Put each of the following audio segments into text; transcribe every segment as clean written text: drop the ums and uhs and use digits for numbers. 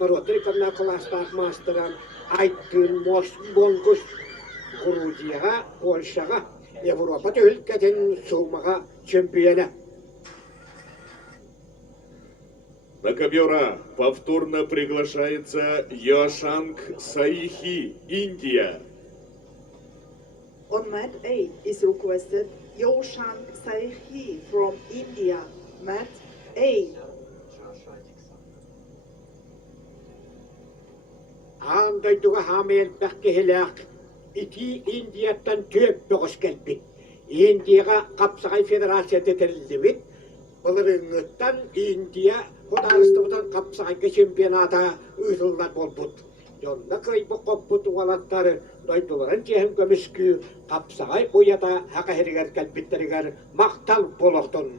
Ротарикамна класстаах мастеран айттын Монгус Грузияга, Польшага, Европа өлкәтен сумага чемпиона. На ковера повторно приглашается Йошанг Саихи, Индия. On mat 8 is requested Yoshang Saihi from India. Mat 8. Аандайдуга хаамел бәккеһеләк ити Индияттан төп бөгөс кәлбит. Индияга капсагай федерацияте терилдибит. Булырыңыттан Индия Хударыстыбытан капсагай чемпионата ыйсыллар болбут. Жонда кыйбы коппут уалаттары дойдуларын тиһен көмүскү капсагай уята хакаһиригер кәлбиттеригер мактал болохтон.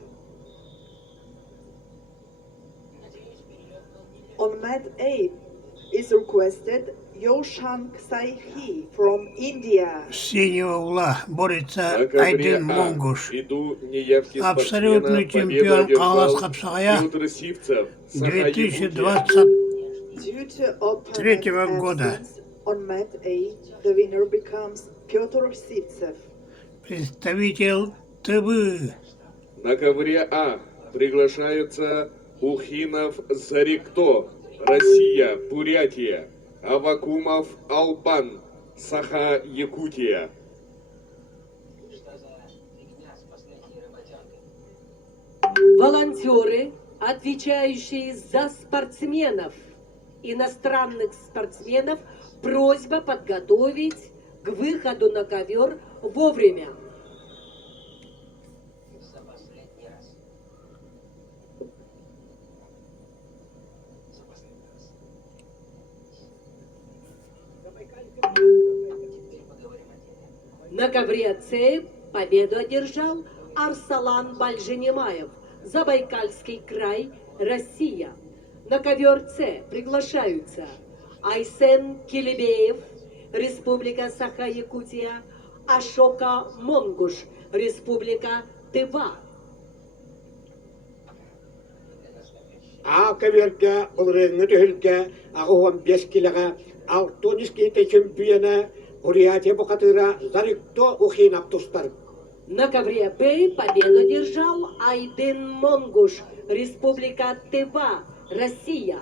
On mat 8 is requested Yoshang Saihi from India. Синего угла борется На ковре Айдын А Монгуш. в виду неявки Абсолютный спортсмена победу чемпион Калас одержал Капсагая Петр Сивцев, Саха Якутия. 2023 Due to opponent года. absence, on mat 8, the winner becomes Pyotr Sivtsev. представитель ТБ. На ковре А приглашаются Ухинов Зарикто, Россия, Бурятия, Авакумов Албан, Саха Якутия. Волонтеры, отвечающие за спортсменов, иностранных спортсменов, просьба подготовить к выходу на ковер вовремя. На ковре С победу одержал Арсалан Бальженимаев, Забайкальский край, Россия. На ковер С приглашаются Айсен Келебеев, Республика Саха-Якутия, Ашока Монгуш, Республика Тыва. Каверге булырыңы төһөлгә агы 15 килога алтонис ките чемпиона Бурятия букатыра Зарикто Ухинап тустар. На ковре Б победу одержал Айдын Монгуш, Республика Тыва, Россия.